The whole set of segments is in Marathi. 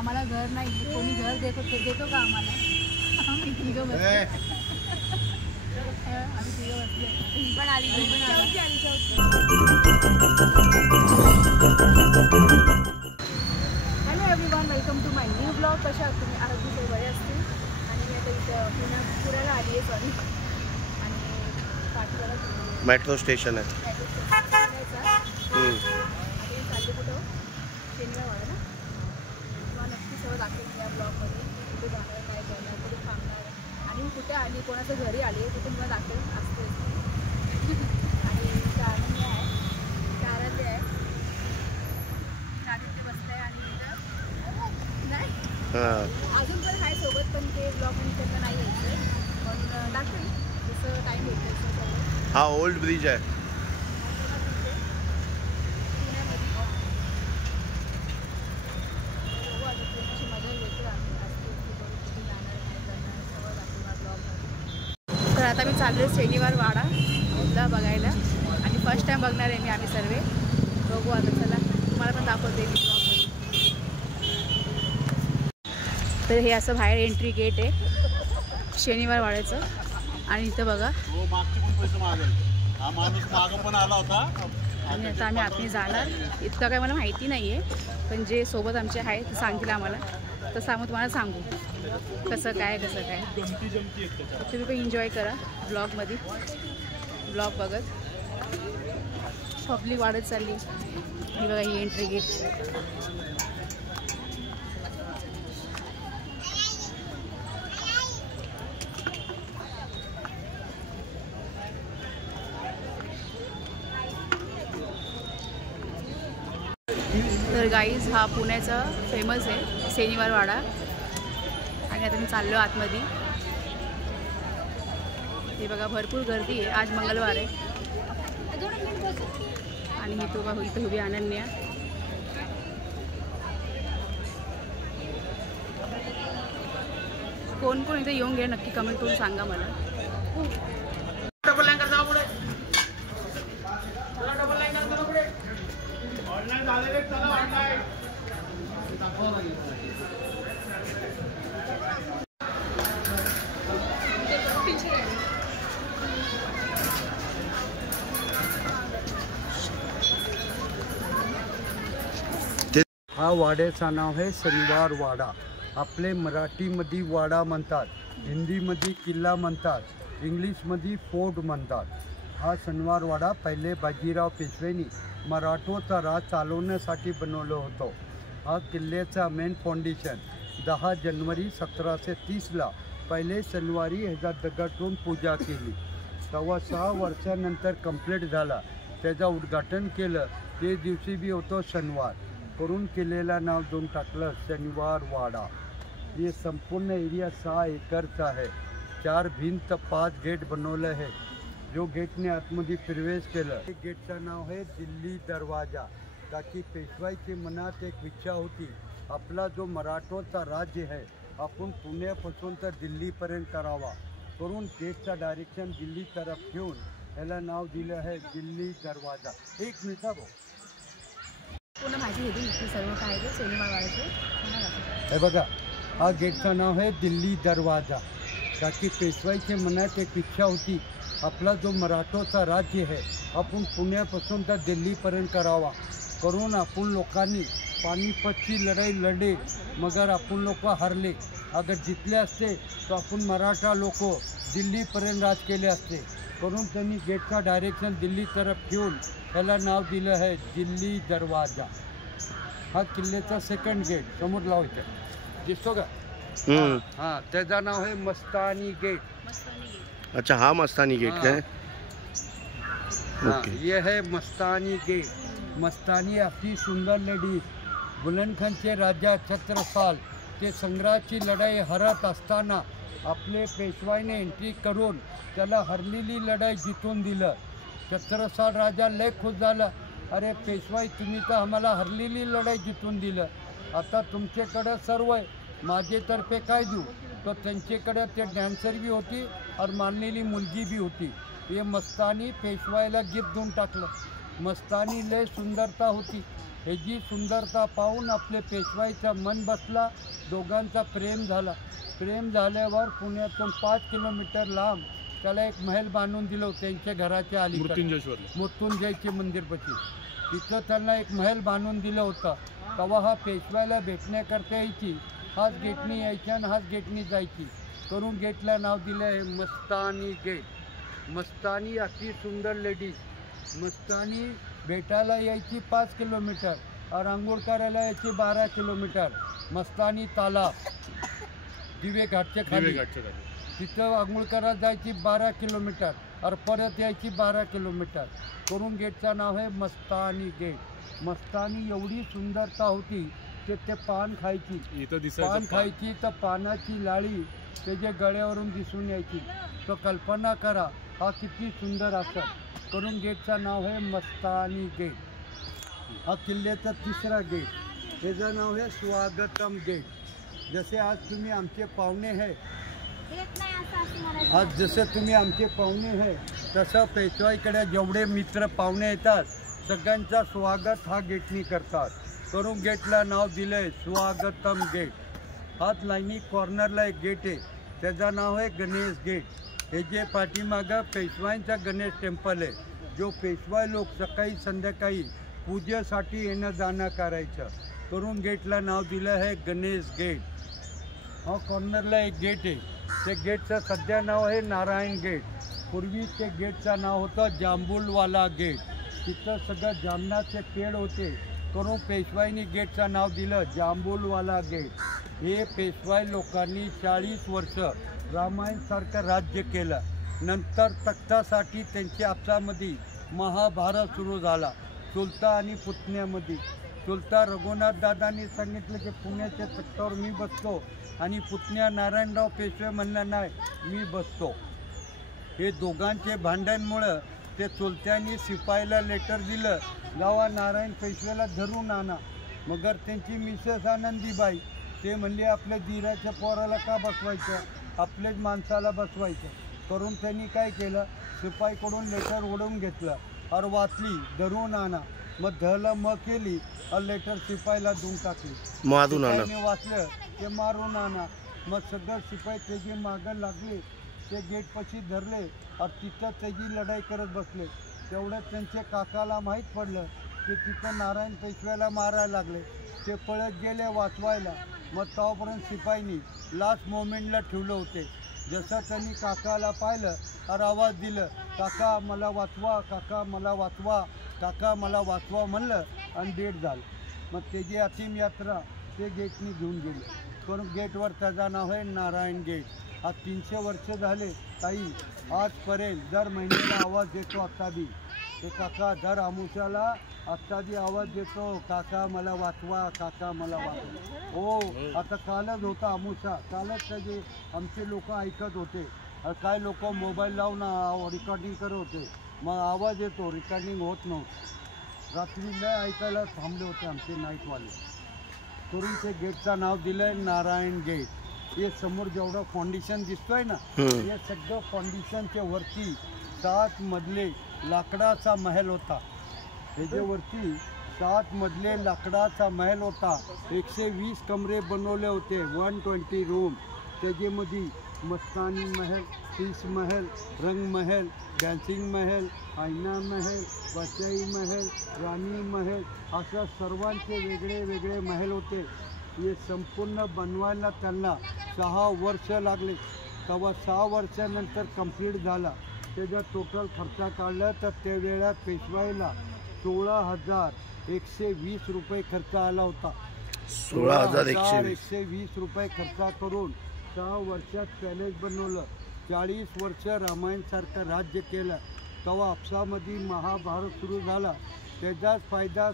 आम्हाला घर नाही, कोणी घर देतो का आम्हाला? आम्ही तिघं बसले. आम्ही तिघं बसले. ही पण आली, ही पण आली. Hello everyone, welcome to my new blog. कशा आहात तुम्ही? आरोग्य सगळे बरे असतील. आणि मी आता इथं पुण्याला आली आहे. सॉरी. आणि पाठवला मेट्रो स्टेशन आहे. मेट्रो स्टेशन आता चालले कुठं? शनिवार वाडा ना. तुम्हाला नक्की सगळं दाखवेल या ब्लॉगमध्ये. कुठे जाणार, काय करणार, कुठे थांबणार आणि मी कुठे आली, कोणाच्या घरी आली ते पण मला दाखवेल असते. आणि आनंदी आहे, आराध्य आहे, आदित्य बसलं आहे. आणि इथं नाही अजून पण आहे सोबत, पण ते ब्लॉगमध्ये त्यांना नाही यायचं पण दाखवेल जसं टाईम भेटतो तसं. हा ओल्ड ब्रिज आहे. तर आता मी चालले शनिवार वाडा उद्या बघायला आणि फर्स्ट टाइम बघणार आहे मी. आम्ही सर्व बघू आता. चला तुम्हाला पण दाखवते मी ब्लॉगमध्ये. तर हे असं बाहेर एंट्री गेट आहे शनिवार वाड्याचं. आणि इथं बघा आणि आता आम्ही आतमध्ये जाणार. इतकं काय मला माहिती नाही आहे, पण जे सोबत आमचे आहे ते सांगतील आम्हाला, तसं आम्ही तुम्हाला सांगू कसं काय. तुम्ही पण एन्जॉय करा ब्लॉगमध्ये. ब्लॉग बघत पब्लिक वाढत चालली. ही बघा ही एंट्री गेट. तर गाईज हा पुण्याचा फेमस आहे शनिवार वाडा. आणि आता मी चाललो आतमध्ये. हे बघा भरपूर गर्दी आहे, आज मंगळवार आहे. आणि इथं उभी अनन्या. कोण कोण इथं येऊन घ्या नक्की कमेंट करून सांगा मला. हा वाड्याचं नाव आहे शनिवार वाडा. आपले मराठीमध्ये वाडा म्हणतात, हिंदीमध्ये किल्ला म्हणतात, इंग्लिशमध्ये फोर्ट म्हणतात. हा शनिवार वाडा पहिले बाजीराव पेशव्यांनी मराठोचा राज चालवण्यासाठी बनवलं होतं. हा किल्ल्याचा मेन फाउंडेशन 10 जानेवारी 1730ला पहिले शनिवारी ह्याचा दगड ठेवून पूजा केली. तेव्हा 6 वर्षानंतर कंप्लीट झाला. त्याचं उद्घाटन केलं ते दिवशी बी होतो शनिवार करून केलेला नाव देऊन टाकलं शनिवार वाडा. ये संपूर्ण एरिया 6 एकरचा आहे. 4 भिंत 5 गेट बनवलं आहे. जो गेटने आतमध्ये प्रवेश केलं ते गेटचं नाव आहे दिल्ली दरवाजा. ताकी पेशवाईच्या मनात एक इच्छा होती, आपला जो मराठोचा राज्य आहे आपण पुण्यापासून तर दिल्लीपर्यंत करावा. करून गेटचा डायरेक्शन दिल्ली तरफ घेऊन याला नाव दिलं आहे दिल्ली दरवाजा. एक मिनिट भाऊ, पूर्ण माहिती घेतली सर्व काय ते शनिवार वाड्याचे. हे बघा हा गेटचं नाव आहे दिल्ली दरवाजा. ताकी पेशवाईच्या मनात एक इच्छा होती, आपला जो मराठोचा राज्य आहे आपण पुण्यापासून तर दिल्लीपर्यंत करावा. करून आपण लोकांनी पानिपतची लढाई लढे, मगर आपण लोक हरले. अगर जितले असते तर आपण मराठा लोक दिल्लीपर्यंत राज केले असते. करून त्यांनी गेटचा डायरेक्शन दिल्ली तरफ घेऊन त्याला नाव दिलं आहे दिल्ली दरवाजा. हा किल्ल्याचा सेकंड गेट समोर लावायचा दिसतो का? हां त्याचं नाव आहे मस्तानी गेट. अच्छा हा मस्तानी गेट काय? हाँ ये है मस्तानी गेट. मस्तानी अति सुंदर लढी. बुलंदखंडचे राजा छत्रसाल ते संग्रहाची लढाई हरत असताना आपले पेशवाईने एंट्री करून त्याला हरलेली लढाई जिंकून दिलं. छत्रसाल राजा लय खुश झाला, अरे पेशवाई तुम्ही तर आम्हाला हरलेली लढाई जिंकून दिलं, आता तुमच्याकडं सर्व आहे, माझेतर्फे काय देऊ. तो त्यांच्याकडे ते डॅन्सर बी होती, और मानलेली मुलगी बी होती. हे मस्तानी पेशवाईला गिफ्ट देऊन टाकलं. मस्तानी लय सुंदरता होती. हे जी सुंदरता पाहून आपले पेशवाईचं मन बसला. दोघांचा प्रेम झाला. प्रेम झाल्यावर पुण्यातून 5 किलोमीटर लांब त्याला एक महल बांधून दिलं त्यांच्या घराच्या अलीकडे, मृत्युंजयचे मंदिरपाशी. तिथं त्यांना एक महल बांधून दिलं होतं. तेव्हा हा पेशवायला भेटण्याकरता यायची. हाच गेटनी यायची आणि हाच गेटनी जायची. करून गेटला नाव दिलं आहे मस्तानी गेट. मस्तानी अति सुंदर लेडीज. मस्तानी भेटायला यायची 5 किलोमीटर और आंघोळ करायला यायची 12 किलोमीटर. मस्तानी तालाब दिवे घाटच्या खाली, तिथं आंघोळ करायला जायची 12 किलोमीटर और परत यायची 12 किलोमीटर. करून गेटचं नाव आहे मस्तानी गेट. मस्तानी एवढी सुंदरता होती की ते पान खायची. पान खायची तर पानाची लाळी त्याच्या गळ्यावरून दिसून यायची. तो कल्पना करा हा किती सुंदर असत. करून गेटचं नाव आहे मस्तानी गेट. हा किल्ल्याचा 3रा गेट. त्याचं नाव आहे स्वागतम गेट. जसे आज तुम्ही आमचे पाहुणे आहे, आज जसे तुम्ही आमचे पाहुणे आहे तसं पेशवाईकडे जेवढे मित्र पाहुणे येतात सगळ्यांचं स्वागत हा गेटनी करतात. करून गेटला नाव दिलं आहे स्वागतम गेट. हाच लाईनी कॉर्नरला एक गेट आहे त्याचं नाव आहे गणेश गेट. हे जे पाठीमागं पेशवाईंचा गणेश टेम्पल आहे, जो पेशवाई लोक सकाळी संध्याकाळी पूजेसाठी येणं जाणं करायचं. करून गेटला नाव दिलं आहे गणेश गेट. हा कॉर्नरला एक गेट आहे. ते गेटचं सध्या नाव आहे नारायण गेट. पूर्वी ते गेटचं नाव होतं जांभूलवाला गेट. तिथं सगळं जामनाचे पेड़ होते. करून पेशवाईनी गेटचं नाव दिलं जांभूलवाला गेट. हे पेशवाई लोकांनी 40 वर्ष रामायणसारखं राज्य केलं. नंतर तख्तासाठी त्यांच्या आपसामध्ये महाभारत सुरू झाला चुलता आणि पुतण्यामध्ये. चुलता रघुनाथ दादांनी सांगितलं की पुण्याच्या तख्तावर मी बसतो आणि पुतण्या नारायणराव पेशवे म्हणलं नाही मी बसतो. हे दोघांचे भांडणमुळं ते चुलत्यांनी शिपाईला लेटर दिलं गावा नारायण पेशवेला धरून आणा. मगर त्यांची मिसेस आनंदीबाई ते म्हणले आपल्या दिराच्या पोराला का बसवायचं, आपल्याच माणसाला बसवायचं. करून त्यांनी काय केलं शिपाईकडून लेटर ओढून घेतलं और वाचली धरून आणा. मग धलं मग केली और लेटर शिपाईला देऊन टाकली. शिपाईने वाचलं ते मारून आणा. मग सगळं शिपाई त्याची मागं लागले. ते गेटपाशी धरले और तिथं त्याची लढाई करत बसले. तेवढ्यात त्यांच्या काकाला माहीत पडलं की तिथं नारायण पेशव्याला मारायला लागले. ते पळत गेले वाचवायला. मग तेव्हापर्यंत शिपाईनी लास्ट मोमेंटला ठेवलं होते. जसं त्यांनी काकाला पाहिलं और आवाज दिलं काका मला वाचवा, काका मला वाचवा, काका मला वाचवा म्हणलं आणि डेट झालं. मग त्याची अंतिम यात्रा ते गेटनी घेऊन गेली. पण गेटवर त्याचं नाव आहे नारायण गेट. आज 300 वर्ष झाले ताई. आजपर्यंत दर महिन्याला आवाज देतो. आत्ता बी ते काका दर आमुषाला आत्ता बी आवाज देतो काका मला वाचवा, काका मला वाचवा. हो आता कालच होता आमुषा. कालच त्याचे आमचे लोक ऐकत होते. काय लोक मोबाईल लावून रेकॉर्डिंग करत होते. मग आवाज येतो रेकॉर्डिंग होत नव्हतं. रात्री लय ऐकायला थांबले होते आमचे नाईटवाले. करून ते गेटचं नाव दिलं आहे नारायण गेट. हे समोर जेवढं फाउंडेशन दिसतोय ना हे सगळं फाउंडेशनच्या वरती 7 मजले लाकडाचा महल होता. त्याच्यावरती 7 मजले लाकडाचा महल होता. 120 कमरे बनवले होते. 120 रूम. त्याच्यामध्ये मस्तानी महल, शीश महल, रंग महल, डान्सिंग महल, आईना महल, बचाई महल, राणी महल अशा सर्वांचे वेगळे वेगळे महल होते. हे संपूर्ण बनवायला त्यांना 6 वर्ष लागले. तेव्हा 6 वर्षानंतर कंप्लीट झाला. त्याचा टोटल खर्च काढला तर त्यावेळेला पेशवाईला 16,120 रुपये खर्च आला होता. 16,120 रुपये खर्च करून 6 वर्षात पॅलेस बनवलं. 40 वर्ष रामायणसारखं राज्य केलं. तेव्हा आपसामध्ये महाभारत सुरू झाला. त्याचाच फायदा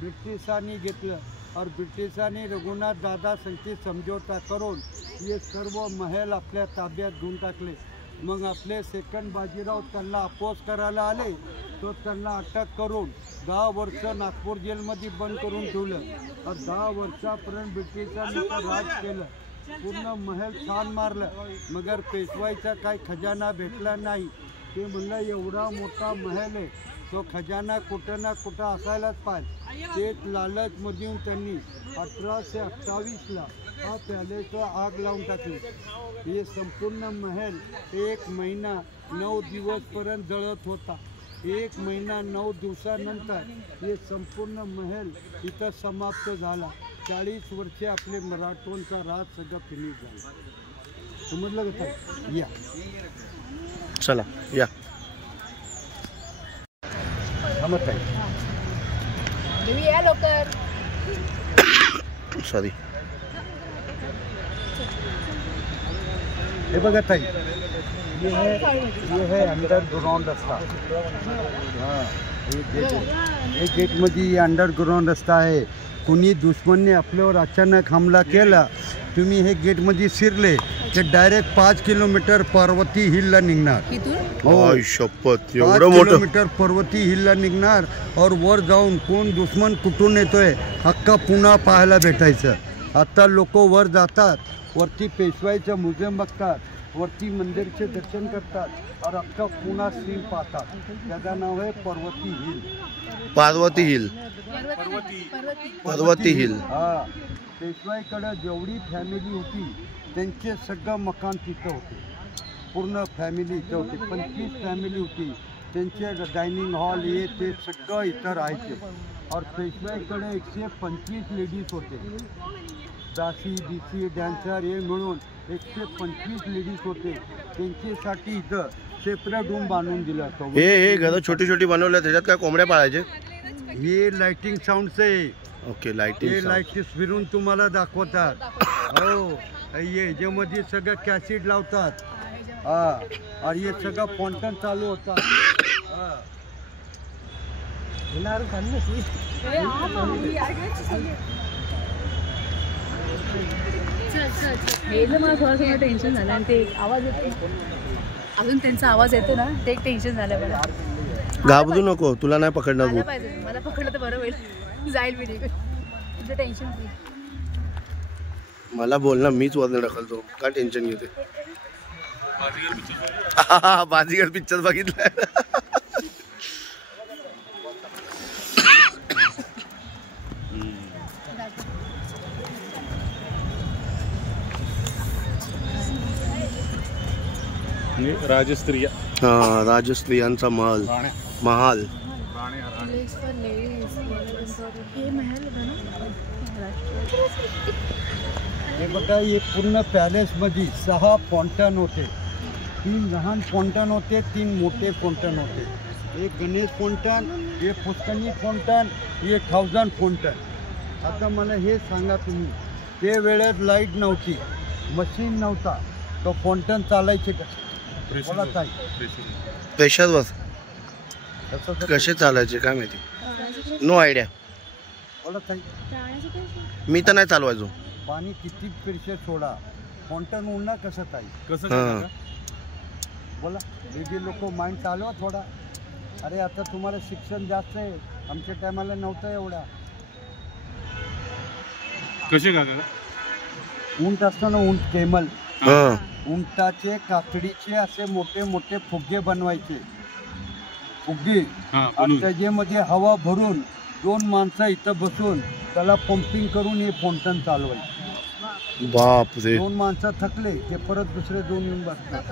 ब्रिटिशांनी घेतलं और ब्रिटिशांनी रघुनाथ दादा संची समझोता करून हे सर्व महल आपल्या ताब्यात घेऊन टाकले. मग आपले सेकंड बाजीराव त्यांना अपोज करायला आले तो त्यांना अटक करून 10 वर्ष नागपूर जेलमध्ये बंद करून ठेवलं. और 10 वर्षापर्यंत ब्रिटिशांनी राज केलं. पूर्ण महल छान मारलं. मगर पेशवाईचा काही खजाना भेटला नाही. ते म्हणलं एवढा मोठा महल आहे, तो खजाना कुठं ना कुठं असायलाच पाहिजे. तेच लालचमधून त्यांनी 1828ला हा पॅलेसला आग लावून टाकली. हे संपूर्ण महल 1 महिना 9 दिवसपर्यंत जळत होता. 1 महिना 9 दिवसानंतर हे संपूर्ण महल इथं समाप्त झाला. 40 वर्षे आपले मराठोंचा राज सगळं फिनिश झाला. समजलं का ताई? या चला या. समजत आहे. तुम्ही या लवकर. सॉरी. हे बघा ताई, ये है अंडरग्राउंड रस्ता. हाँ, ये गेटमध्ये अंडरग्राउंड रस्ता आहे. कुणी दुश्मनने आपल्यावर अचानक हमला केला, तुम्ही हे गेटमध्ये शिरले ते डायरेक्ट 5 किलोमीटर पर्वती हिलला निघणार. हो, आई शपथ, 5 एवढं मोठं. किलोमीटर पर्वती हिलला निघणार और वर जाऊन कोण दुश्मन कुठून येतोय अख्खा पुन्हा पाहायला भेटायचं. आता लोक वर जातात, वरती पेशवाईचं म्युझियम बघतात, वरती मंदिरचे दर्शन करतात और अख्खा पुन्हा सीन पाहतात. त्याचं नाव आहे Parvati hill. Parvati hill. Parvati hill. हा, पेशवाईकडे जेवढी फॅमिली होती त्यांचे सगळं मकान तिथं होते. पूर्ण फॅमिली इथं होती. 25 फॅमिली होती. त्यांचे डायनिंग हॉल हे ते सगळं इथं राहायचे. और पेशवाईकडे 125 लेडीज होते. दासी बीसी डॅन्सर हे मिळून 125 लेडीज होते. त्यांच्यासाठी इथं सेपरेट रूम बांधून दिला होता. हे घरं छोटी छोटी बनवल्या, त्याच्यात काय कोंबड्या पाळायचे? हे लाइटिंग साऊंडचं आहे. Okay, lighting. हे लाईट फिरून तुम्हाला दाखवतात. हो, हे ह्याच्यामध्ये सगळं कॅसेट लावतात. हा, आणि हे सगळं फॉन्टन चालू होतात. हे ना मला थोडंसं टेन्शन झालं आणि ते आवाज येतो, अजून त्यांचा आवाज येतो ना, ते एक टेन्शन झालं मला. घाबरू नको, तुला नाही पकडणार आलं तू. पाहिजे, मला पकडलं तर बरं होईल, जाईल मी निघून. तुझं टेन्शन फ्री. मला बोल ना, मीच वजन ढकलतो, काय टेन्शन घेते? बाजीगर पिक्चर बघितलाय. राजस्त्रिया. हा, राजस्त्रियांचा महल. महाल. हे बघा, हे पूर्ण पॅलेसमध्ये 6 फॉन्टन होते. 3 लहान फॉन्टन होते, 3 मोठे फॉन्टन होते. एक गणेश फॉन्टन, हे पुष्कणी फॉन्टन, हे 1000 फॉन्टन. आता मला हे सांगा तुम्ही, ते वेळेत लाईट नव्हती, मशीन नव्हता, तो फॉन्टन चालायचे का? बोला ताई. प्रेशरवर कसं कसे चालायचे काय माहिती, नो आयडिया. बोला ताई. मी तर नाही चालवायचो. पाणी किती प्रेशर सोडा, फॉन्टन उडणार कसं ताई? हां, बोला. हे लोक माइंड चालवा थोडा. अरे आता तुम्हाला शिक्षण जास्त आहे, आमच्या टायमाला नव्हतं एवढा. कसे काका? उंट असतो ना, उंट केमल, हां. उंटाचे काकडीचे असे मोठे मोठे फुगे बनवायचे. फुगे आणि त्याच्यामध्ये हवा भरून 2 माणसं इथं बसून त्याला पंपिंग करून हे फॉन्टन चालवायचे. बाप रे. 2 माणसं थकले की परत दुसरे 2 येऊन बसतात,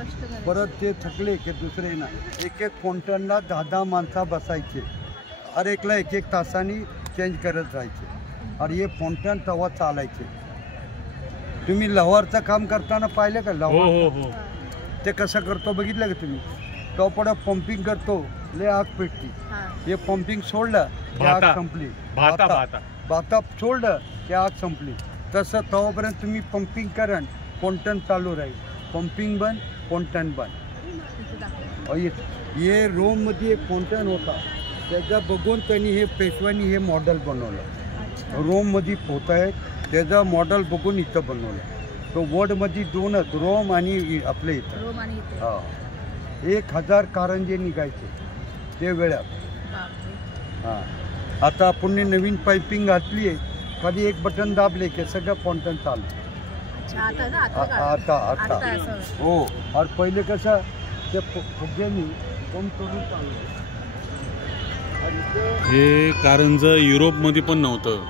परत ते थकले की दुसरे ना. एक फॉन्टनला 10 माणसं बसायचे. हर एकला 1 तासाने चेंज करत राहायचे. आणि हे फॉन्टन तवा चालायचे. तुम्ही लवारचं काम करताना पाहिलं का? लवार ते कसं करतो बघितलं का तुम्ही? तो पुढं पंपिंग करतो, ले आग पेटती. हे पंपिंग सोडलं की आग संपली. भाता सोडलं की आग संपली. तसं तोपर्यंत तुम्ही पंपिंग करण, फॉन्टन चालू राहील. पंपिंग बंद, फॉन्टन बंद. हे रोममध्ये एक फॉन्टन होता, त्याचा बघून त्यांनी हे पेशवानी हे मॉडेल बनवलं. रोममध्ये होत आहे, त्याचा मॉडेल बघून इथं बनवलं. तो वर्ल्डमध्ये 2च, रोम आणि आपले इथं. हां, 1000 कारंजे निघायचे ते वेळात. हां, आता आपण नवीन पाईपिंग घातली आहे, खाली एक बटन दाबले की सगळं फॉन्टन चालू. आता हो. और पहिले कसं ते फुग्यानी कोण करून चांगलं. आणि ते हे कारंज युरोपमध्ये पण नव्हतं.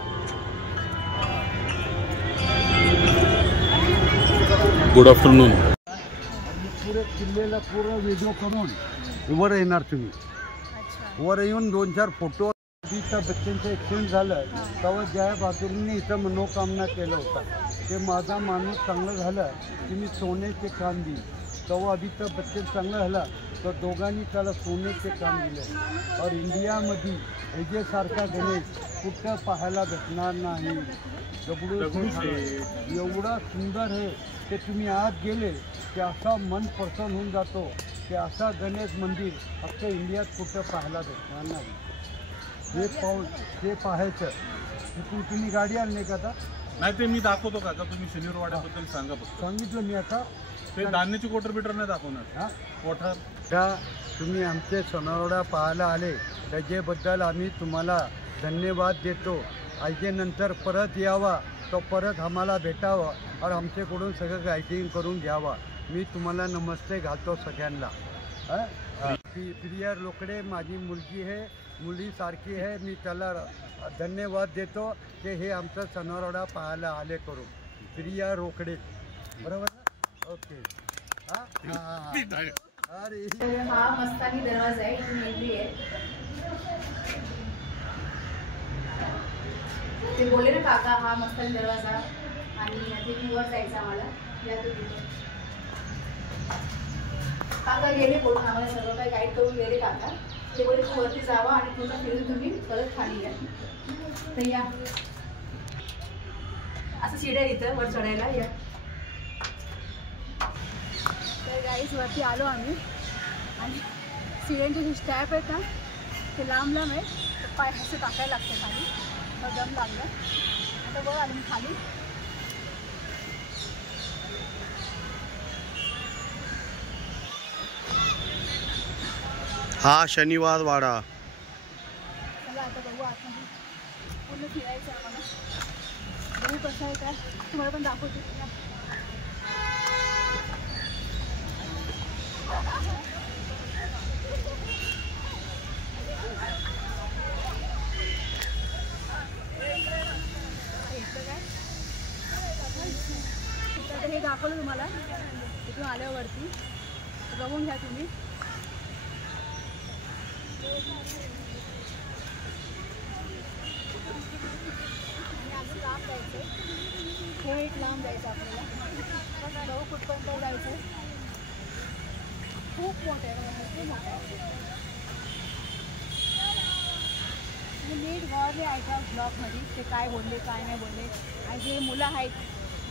Good afternoon. पुरे किल्ल्याला पूर्ण व्हिडिओ करून वर येणार तुम्ही. अच्छा. वर येऊन 2-4 फोटो. अमिताभ बच्चनचं ॲक्सिडेंट झालं तेव्हा जया बहादूरने इथं मनोकामना केलं होता ते माझा माणूस चांगलं झालं की मी सोन्याचे काम देईन. तेव्हा अमिताभ बच्चन चांगलं झाला तर दोघांनी त्याला सोन्याचे काम दिले. और इंडियामध्ये ह्याच्यासारखा गणेश कुठं पाहायला भेटणार नाही. दगडूशेठ एवढा सुंदर आहे ते तुम्ही आत गेले की असा मन प्रसन्न होऊन जातो की असा गणेश मंदिर अख्ख्या इंडियात कुठं पाहायला भेटणार नाही. हे पाहून ते पाहायचं. तिथून तुम्ही गाडी आणली का आता? नाही ते मी दाखवतो काका. तुम्ही शनिवार वाड्याबद्दल सांगा फक्त. सांगितलं मी आता. ते धान्याची कोटर बिटर नाही दाखवणार. हां कोठार त्या तुम्ही आमचे सणावाडा पाहायला आले त्याच्याबद्दल आम्ही तुम्हाला धन्यवाद देतो. आयजेनंतर परत यावा तो परत आम्हाला भेटावा और आमच्याकडून सगळं गायडिंग करून घ्यावा. मी तुम्हाला नमस्ते घालतो सगळ्यांना. प्रिया रोकडे माझी मुलगी आहे, मुलीसारखी आहे. मी त्याला धन्यवाद देतो की हे आमचं सणावाडा पाहायला आले करून. प्रिया रोकडे बरोबर ना? ओके. हां अरे तर हा मस्तानी दरवाजा आहे. इथून एंट्री आहे. ते बोलले ना काका हा मस्तानी दरवाजा आणि तिथून वर जायचं आम्हाला. या तुम्ही काका गेले बोलून आम्हाला सगळं काही गाईड करून गेले काका. ते बोलले तू वरती जावा आणि पुन्हा फिरून तुम्ही परत खाली या. तर या असं शिड्या इथं वर चढायला या. तर गाईज वरती आलो आम्ही आणि सिलेंडरचे जे स्टॅप आहेत ना ते लांब लांब आहेत. तर पाय असे टाकायला लागतं खाली. मग दम लागलं. आता बघ आलो मी खाली. हा शनिवार वाडा. चला आता बघू आतमध्ये पूर्ण फिरायचं आम्हाला. बघू कसं आहे काय तुम्हाला पण दाखवते. हे दाखवलं तुम्हाला तिथून आल्यावरती. बघून घ्या तुम्ही. आणि असं लांब जायचं. हे एक लांब जायचं आपल्याला. बघू कुठपर्यंत जायचं. खूप मोठं आहे. खूप मोठं आहे. नीट गौरले ऐका ब्लॉगमध्ये ते काय बोलले काय नाही बोलले. आणि जे मुलं आहेत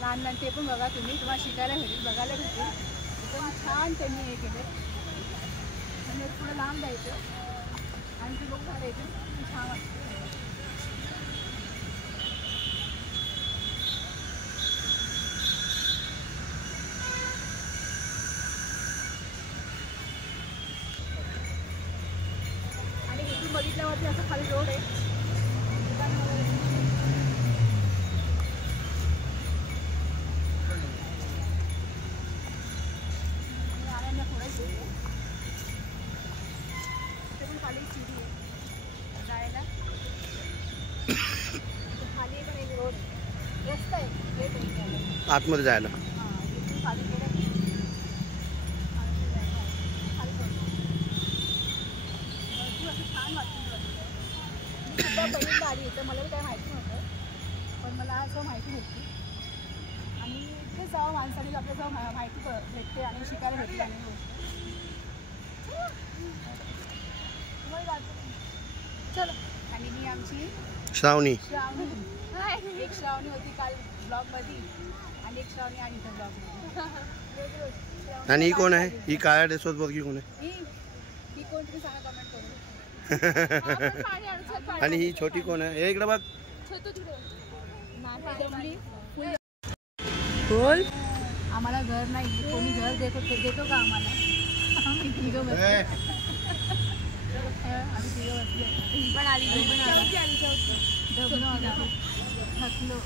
लहान लहान ते पण बघा तुम्ही. तुम्हाला शिकायला भेटेल, बघायला भेटेल. एकदम छान त्यांनी हे केलं. म्हणजे पुढं लांब जायचं आणि ते लोक झाले एकदम छान वाटतं. आणि इथून बघितल्यावरती असं खाली रोड आहे. खाली चिडी आहे जायला. खाली एक नाही रोड रस्ता आहे. आतमध्ये जायला. हां इथून खाली गेलं खाली पडतो. भरपूर असं छान वाटतं. मी सुद्धा पहिल्यांदा आली इथं. मला काही माहिती नव्हतं पण मला असं माहिती भेटली. आणि तेच जावं माणसाने आपल्याला माहिती भेटते आणि शिकायला भेटते. आणि गोष्ट चलो. आणि मी आमची श्रावणी. एक श्रावणी होती काल ब्लॉगमध्ये आणि एक श्रावणी आणि इथं ब्लॉगमध्ये. आणि ही कोण आहे? ही काळ्या ड्रेसवर बघी कोण आहे? ही कोण तुम्ही सांगा कमेंट करून. आणि ही छोटी कोण आहे? हे इकडे बघ. बोल. आम्हाला घर नाही. कोणी घर देतो का आम्हाला? आम्ही तिघं बसले. आम्ही तिघं बसले. पण आली पण आली. थकलो.